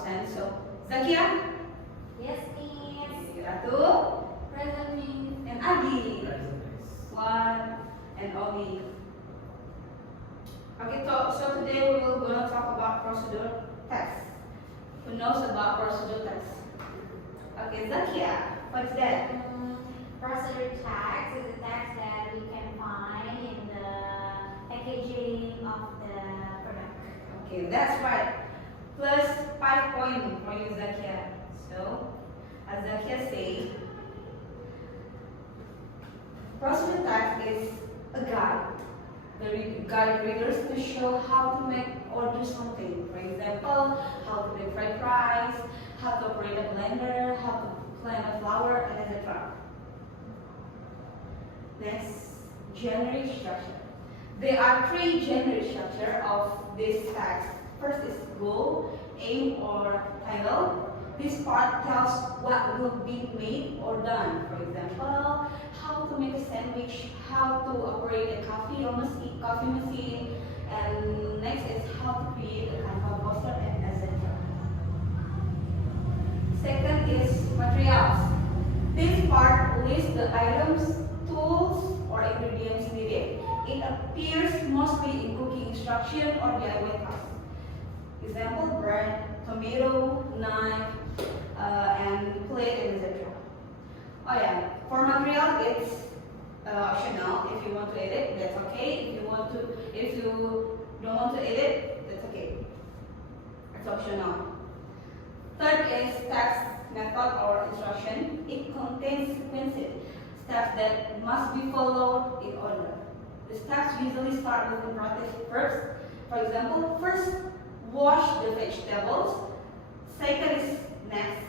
absent. So, Zakia? Yes, Miss. Ratu? Present, Miss. And Adi? One and Obi. Okay, so today we will gonna talk about procedure text. Who knows about procedure text? Okay, Zakia, what's that? Procedure text is a text that we can find in the packaging of the product. Okay, that's right. Plus 5 points for you, Zakia. So, as Zakia said, procedure text is a guide. The guide readers to show how to make or do something. For example, how to make fried rice, how to operate a blender, how to plant a flower, and etc. Next, generic structure. There are 3 generic structure of this text. First is goal, aim, or title. This part tells what will be made or done. For example, how to make a sandwich, how to operate a coffee machine, and next is how to create a Canva poster, and etc. Second is materials. This part lists the items, tools, or ingredients needed. It appears mostly in cooking instruction or DIY tasks. Example, bread, tomato, knife, and plate, and etc. Oh yeah, for material it's optional. If you want to edit, that's okay. If you don't want to edit, that's okay. It's optional. Third is text method or instruction. It contains sequences, steps that must be followed in order. The steps usually start with imperative verbs. For example, first, wash the vegetables. Second is next,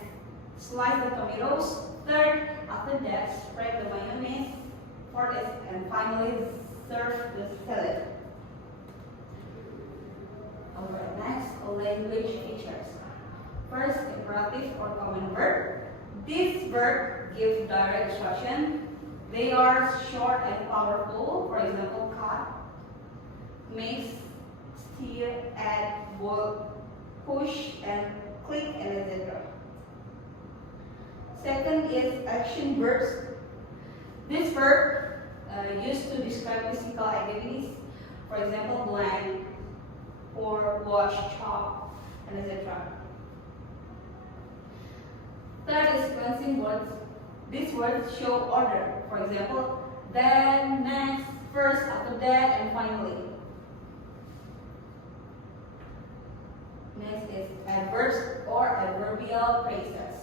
slice the tomatoes. Third, after that, spread the mayonnaise. Fourth is, and finally, serve the salad. Alright, next, language features. First, imperative or common verb. This verb gives direct instruction. They are short and powerful. For example, cut, mix, stir, add, boil, push, and click, and etc. Second is action verbs. This verb used to describe physical activities. For example, blend, pour, wash, chop, and etc. Third is sequencing words. These words show order. For example, then, next, first, after that, and finally. Next is adverbs or adverbial phrases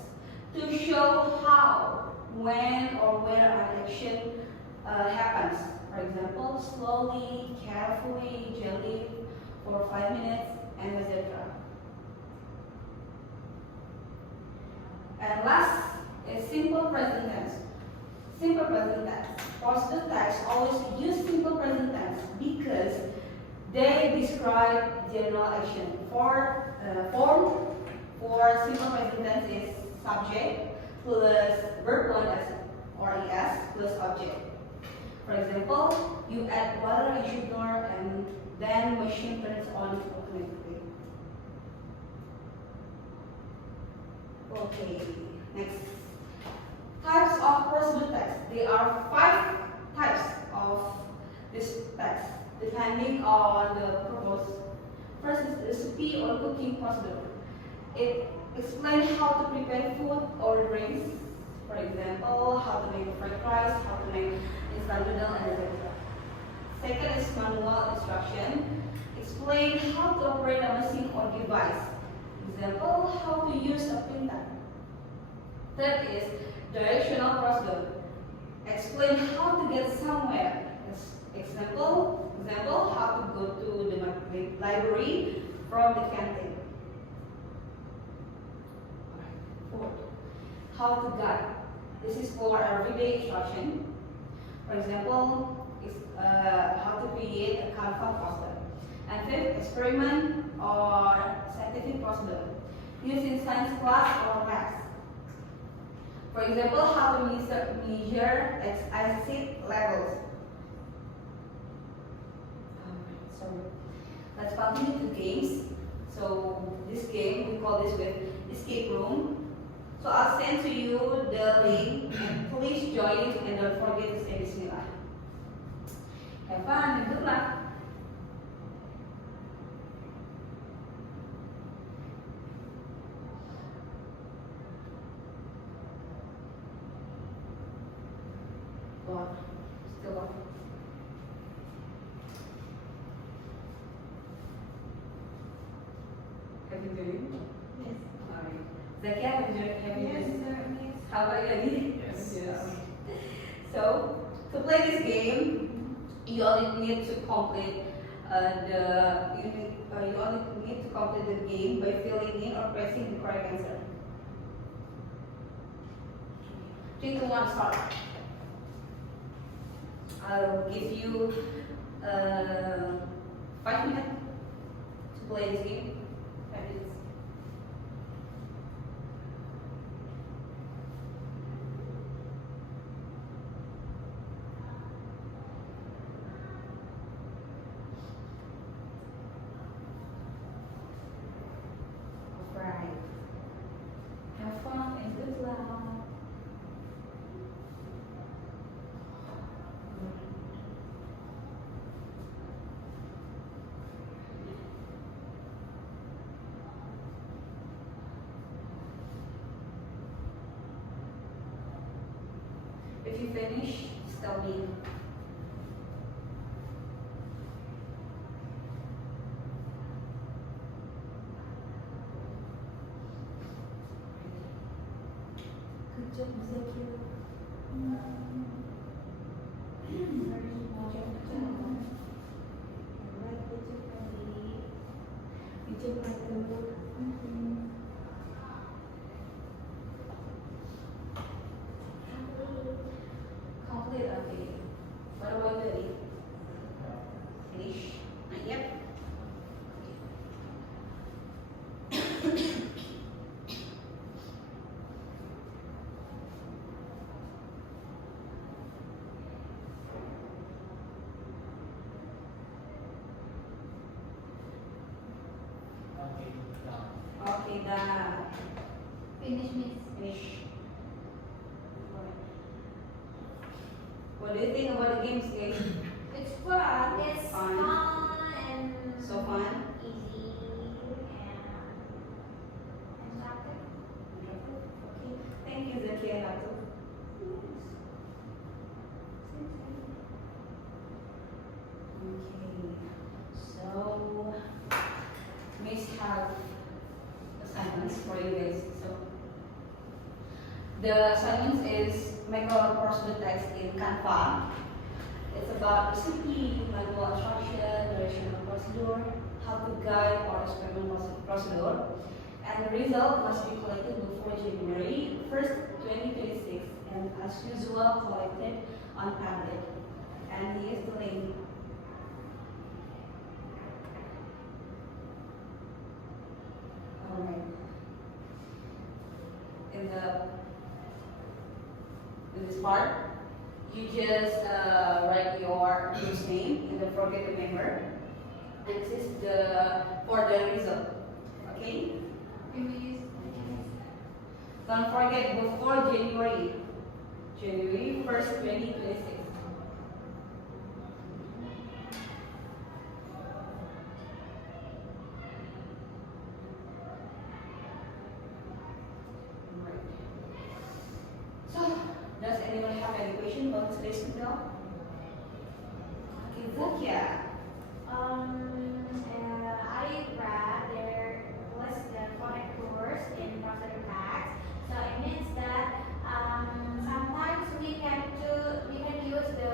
to show how, when, or where an action happens. For example, slowly, carefully, gently, for 5 minutes, and etc. And last is simple present tense. Simple present tense. Procedure text always use simple present tense because they describe general action. Form for simple present tense is subject plus verb 1 or es plus object. For example, you add water and sugar and then machine turns on automatically. Okay, next. Types of procedure text. There are 5 types of this text depending on the purpose. First is recipe or cooking procedure. It explains how to prepare food or drinks. For example, how to make fried rice, how to make instant noodle, and etc. Second is manual instruction. Explain how to operate a machine or device. Example, how to use a printer. Third is directional procedure. Explain how to get somewhere. Example, how to go to the library from the canteen. Fourth, how to guide. This is for everyday instruction. For example, how to create a Canva poster. And fifth, experiment or scientific procedure. Used in science class or math. For example, how to measure acid levels. So let's continue to games. So this game, we call this with escape room. So I'll send to you the link and please join it and don't forget to say Bismillah. Have fun and good luck. What? Still what? Have you done Yes. Alright. Zakia, have you Yes, done sir. Yes. How about you, Adi? Yes. So, to play this game, you only need to complete you only need to complete the game by filling in or pressing the correct answer. 3, 2, 1, start. I'll give you 5 minutes to play this game. 5 minutes. Alright. Have fun and good luck. If you finish, just tell me. Good job, Zakia. Good job, Michael. Complete, okay. What about you, Adi? Finish? Not yet? Okay, done. Okay, done. Finish, miss. Finish. What do you think about the games, guys? It's fun. It's Fun. fun and So fun? easy and interactive. Okay. Thank you, Zakia and Abdul. Okay. So, Miss have assignments for you guys. So, the assignments is make a course with text in Canva. It's about recipe, manual instruction, direction of procedure, how to guide or experiment procedure, and the result must be collected before January 1st, 2026, and as usual collected on Padlet. And here's the link. Alright. In this part, you just write your group's name and then forget the member. This is for the result. Okay? Don't forget before January 1st, 2026. So, does anyone have any question about today's tutorial? Okay, Zakia. I read there was the phonics course in Professor Max. So it means that sometimes we can use the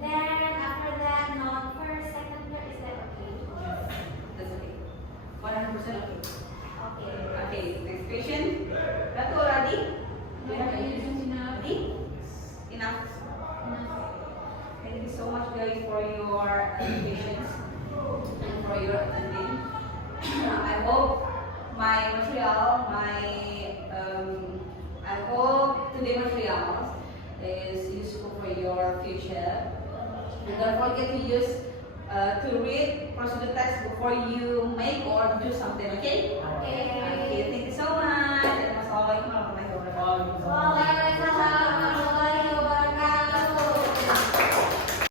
then after that not first second third. Is that okay? That's okay. 100% okay. Okay. Okay, next question. Ratu Radi? Do you have any questions? Radi? Enough. Thank you so much, guys, for your patience and for your attending. I hope my material, I hope today materials is useful for your future. And don't forget to use to read procedure text before you make or do something, okay?